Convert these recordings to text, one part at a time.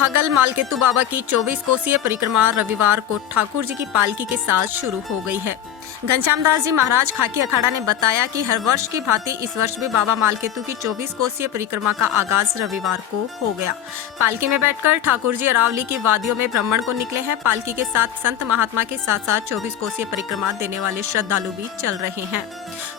लोहागल मालकेतु बाबा की 24 कोसीय परिक्रमा रविवार को ठाकुर जी की पालकी के साथ शुरू हो गई है। घनश्याम दास जी महाराज खाकी अखाड़ा ने बताया कि हर वर्ष की भांति इस वर्ष भी बाबा मालकेतु की 24 कोसीय परिक्रमा का आगाज रविवार को हो गया। पालकी में बैठकर ठाकुर जी अरावली की वादियों में भ्रमण को निकले हैं। पालकी के साथ संत महात्मा के साथ साथ 24 कोसीय परिक्रमा देने वाले श्रद्धालु भी चल रहे हैं।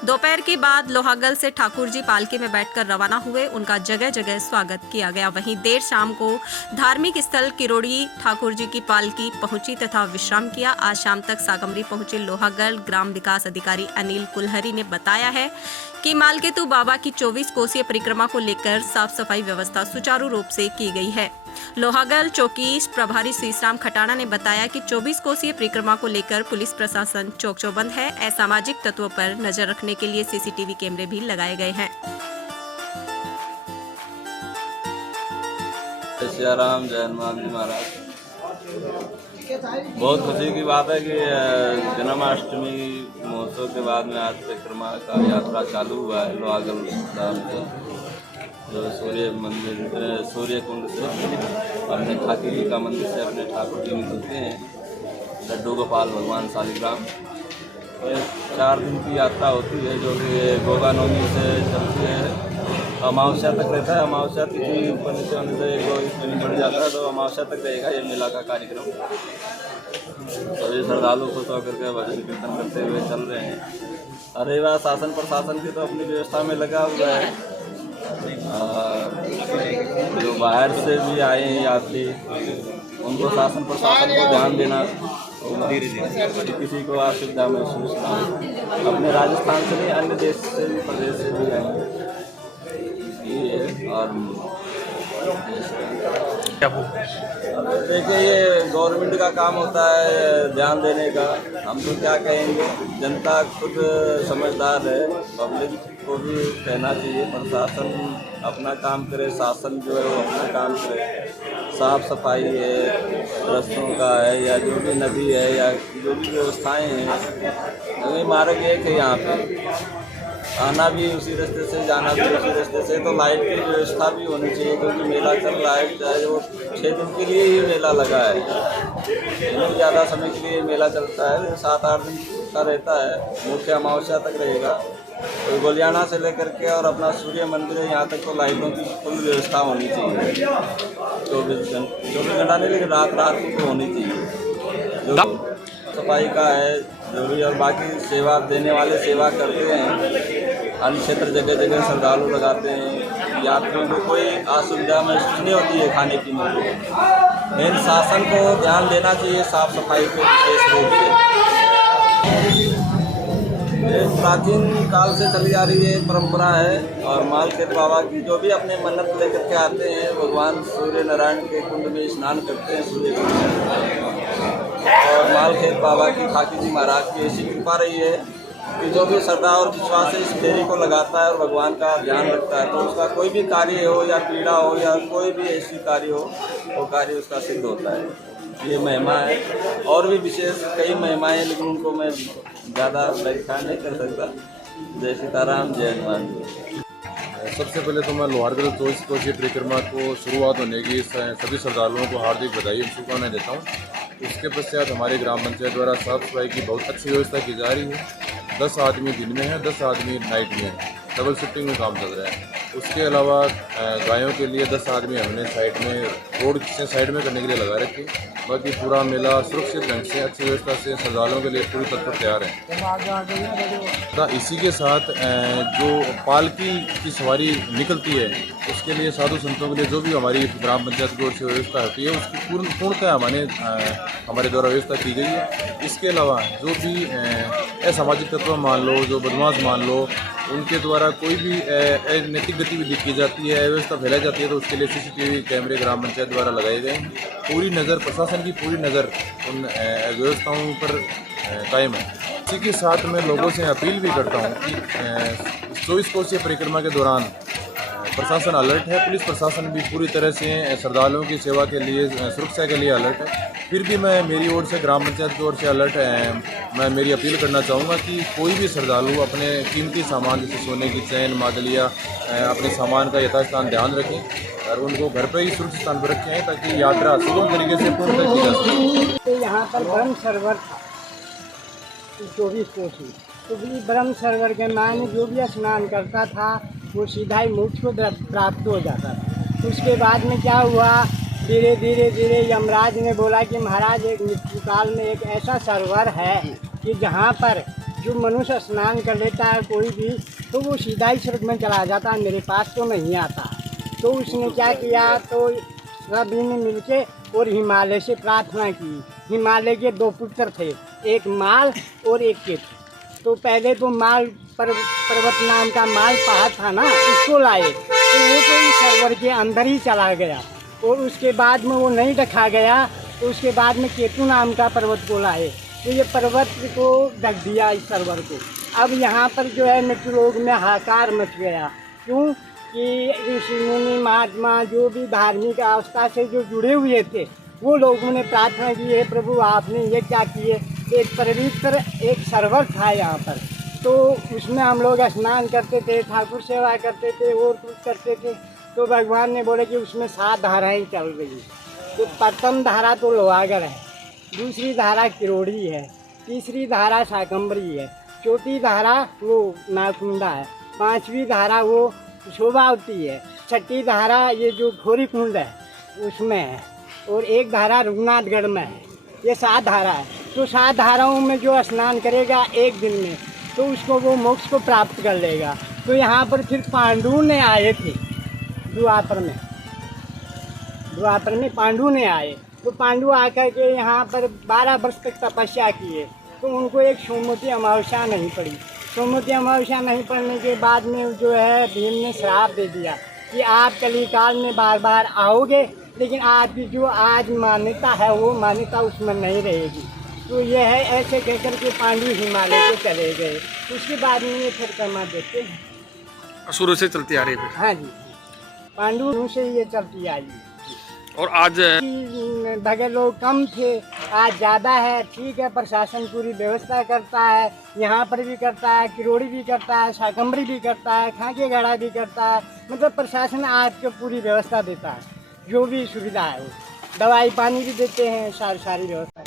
दोपहर के बाद लोहागल से ठाकुर जी पालकी में बैठकर रवाना हुए। उनका जगह जगह स्वागत किया गया। वहीं देर शाम को धार्मिक स्थल किरोड़ी ठाकुर जी की पालकी पहुंची तथा विश्राम किया। आज शाम तक सागमरी पहुंचे लोहागल ग्राम विकास अधिकारी अनिल कुलहरी ने बताया है कि मालकेतु बाबा की 24 कोसीय परिक्रमा को लेकर साफ सफाई व्यवस्था सुचारू रूप से की गई है। लोहागल चौकी प्रभारी श्रीराम खटाना ने बताया कि 24 कोसीय परिक्रमा को लेकर पुलिस प्रशासन चौक चौबंद है। असामाजिक तत्वों पर नजर रखने के लिए सीसीटीवी कैमरे भी लगाए गए हैं। सियाराम जय हनुमान जी महाराज। बहुत खुशी की बात है कि जन्माष्टमी महोत्सव के बाद में आज परिक्रमा का यात्रा चालू हुआ है। लोहागल धाम से जो सूर्य कुंड से अपने खाकी जी का मंदिर से अपने ठाकुर जी निकलते हैं लड्डू गोपाल भगवान शालिग्राम। ये 4 दिन की यात्रा होती है जो कि गोगा नवमी से चलती है, अमावस्या तक रहता है। अमावस्या तिथि ऊपर नीचे होने से 1 दिन बढ़ जाता है तो अमावस्या तक रहेगा ये मेला का कार्यक्रम। तो ये श्रद्धालु खुश होकर के भजन कीर्तन करते हुए चल रहे हैं। और रही बात शासन प्रशासन की तो अपनी व्यवस्था में लगा हुआ है। जो बाहर से भी आए हैं यात्री उनको शासन प्रशासन को ध्यान देना, किसी को असुविधा महसूस ना। अपने राजस्थान से नहीं अन्य देश से भी प्रदेश से भी आएंगे और देखिए ये गवर्नमेंट का काम होता है ध्यान देने का। हम तो क्या कहेंगे, जनता खुद समझदार है, पब्लिक को भी कहना चाहिए प्रशासन अपना काम करे, शासन जो है वो अपना काम करे। साफ सफाई है, रस्तों का है या जो भी नदी है या जो भी व्यवस्थाएं हैं, ये मार्ग एक है। यहाँ पे आना भी उसी रास्ते से, जाना भी उसी रास्ते से। तो लाइट की व्यवस्था भी होनी चाहिए क्योंकि मेला चल रहा है। चाहे वो 6 दिन के लिए ही मेला लगा है, इतनी ज़्यादा समय के लिए मेला चलता है। 7-8 दिन का रहता है, मुख्य अमावस्या तक रहेगा। तो गोलियाना से लेकर के और अपना सूर्य मंदिर है यहाँ तक तो लाइटों की फुल व्यवस्था होनी चाहिए। 24 घंटा नहीं लेकिन रात को होनी चाहिए। जो सफाई का है जो भी, और बाकी सेवा देने वाले सेवा करते हैं। अन्य क्षेत्र जगह जगह श्रद्धालु लगाते हैं। यात्रियों को कोई असुविधा महसूस नहीं होती है खाने पीने की। मेन शासन को ध्यान देना चाहिए साफ सफाई पे विशेष रूप से। प्राचीन काल से चली आ रही है परंपरा है। और मालकेतु बाबा की जो भी अपने मन्नत लेकर के आते हैं, भगवान सूर्य नारायण के कुंड में स्नान करते हैं सूर्य कुंड। और मालकेतु बाबा की खाकी जी महाराज की ऐसी कृपा रही है कि जो भी श्रद्धा और विश्वास है इस फेरी को लगाता है और भगवान का ध्यान रखता है तो उसका कोई भी कार्य हो या पीड़ा हो या कोई भी ऐसी कार्य हो वो कार्य उसका सिद्ध होता है। ये महिमा है। और भी विशेष कई महिमाएं हैं लेकिन उनको मैं ज़्यादा व्याख्या नहीं कर सकता। जय सीताराम जय हनुमान जी। सबसे पहले तो मैं लोहागल 24 कोसीय परिक्रमा को शुरुआत होने की सभी श्रद्धालुओं को हार्दिक बधाई और शुभकामनाएं देता हूँ। उसके पश्चात हमारे ग्राम पंचायत द्वारा साफ सफाई की बहुत अच्छी व्यवस्था की जा रही है। 10 आदमी दिन में है, 10 आदमी नाइट में है, डबल शिफ्टिंग में काम चल रहा है। उसके अलावा गायों के लिए 10 आदमी हमने साइड में रोड से साइड में करने के लिए लगा रखे। बाकी पूरा मेला सुरक्षित ढंग से अच्छी व्यवस्था से श्रद्धालुओं के लिए पूरी तत्पर तैयार है। इसी के साथ जो पालकी की सवारी निकलती है उसके लिए साधु संतों के लिए जो भी हमारी ग्राम पंचायत की ओर से व्यवस्था होती है उसकी पूर्णतः हमारे द्वारा व्यवस्था की गई है। इसके अलावा जो भी असामाजिक तत्व मान लो, जो बदमाश मान लो, उनके द्वारा कोई भी अनैतिक गतिविधि की जाती है, व्यवस्था फैलाई जाती है तो उसके लिए सीसीटीवी कैमरे ग्राम पंचायत द्वारा लगाए गए हैं। पूरी नज़र, प्रशासन की पूरी नज़र उन व्यवस्थाओं पर कायम है। इसी के साथ मैं लोगों से अपील भी करता हूँ कि 24 कोसीय परिक्रमा के दौरान प्रशासन अलर्ट है। पुलिस प्रशासन भी पूरी तरह से श्रद्धालुओं की सेवा के लिए, सुरक्षा के लिए अलर्ट है। फिर भी मैं मेरी ओर से, ग्राम पंचायत की ओर से अलर्ट है। मैं मेरी अपील करना चाहूँगा कि कोई भी श्रद्धालु अपने कीमती सामान जैसे सोने की चैन, मादलिया, अपने सामान का यथास्थान ध्यान रखें। और उनको घर पर ही सुरक्षित स्थान पर रखे हैं ताकि यात्रा सुगम तरीके से पूर्ण तक की जा सके। तो यहाँ पर ब्रह्म सरोवर था 24 कोसी, तो ब्रह्म सरोवर के मायने जो भी स्नान करता था वो सीधा ही मोक्ष को प्राप्त हो जाता था। उसके बाद में क्या हुआ, धीरे धीरे यमराज ने बोला कि महाराज एक मृत्यु काल में एक ऐसा सरोवर है कि जहाँ पर जो मनुष्य स्नान कर लेता है कोई भी, तो वो सीधा ही स्वर्ग में चला जाता है, मेरे पास तो नहीं आता। तो उसने क्या किया, तो सभी ने मिलके और हिमालय से प्रार्थना की। हिमालय के 2 पुत्र थे, एक माल और एक केतु। तो पहले तो माल पर्वत नाम का माल पहाड़ था ना, उसको लाए, तो वो तो इस सरोवर के अंदर ही चला गया। और उसके बाद में वो नहीं रखा गया, तो उसके बाद में केतु नाम का पर्वत को लाए, तो ये पर्वत को ढक दिया इस सरोवर को। अब यहाँ पर जो है मृत्यु लोक में हाहाकार मच गया। क्यों कि ऋषि मुनि महात्मा जो भी धार्मिक अवस्था से जो जुड़े हुए थे, वो लोगों ने प्रार्थना की, हे प्रभु आपने ये क्या किए। एक पवित्र एक सरोवर था यहाँ पर, तो उसमें हम लोग स्नान करते थे, ठाकुर सेवा करते थे और कुछ करते थे। तो भगवान ने बोले कि उसमें 7 धाराएँ चल रही। तो प्रथम धारा तो लोहागर है, दूसरी धारा किरोड़ी है, तीसरी धारा शाकंभरी है, चौथी धारा वो नाकुंडा है, 5वीं धारा वो शोभावती है, 6ठी धारा ये जो घोरी कुंड है उसमें है, और एक धारा रघुनाथगढ़ में है। ये 7 धारा है। तो 7 धाराओं में जो स्नान करेगा एक दिन में, तो उसको वो मोक्ष को प्राप्त कर लेगा। तो यहाँ पर फिर पांडु ने आए थे द्वापर में पांडु ने आए। तो पांडु आकर के यहाँ पर 12 वर्ष तक तपस्या किए, तो उनको एक सोमवती अमावस्या नहीं पड़ी। सोमवती अमावस्या नहीं पड़ने के बाद में जो है भीम ने श्राप दे दिया कि आप कलिकाल में बार बार आओगे, लेकिन आपकी जो आज मान्यता है वो मान्यता उसमें नहीं रहेगी। तो ये है, ऐसे कहकर के पांडु हिमालय को चले गए। उसके बाद में ये परिक्रमा देते हैं, शुरू से चलती आ रही है। हाँ जी, पांडु से ये चलती आई। और आज भगे लोग कम थे, आज ज़्यादा है। ठीक है, प्रशासन पूरी व्यवस्था करता है, यहाँ पर भी करता है, किरोड़ी भी करता है, शाकंभरी भी करता है, खाके गढ़ा भी करता है। मतलब प्रशासन आपको पूरी व्यवस्था देता है, जो भी सुविधा है वो, दवाई पानी भी देते हैं, सारी व्यवस्था।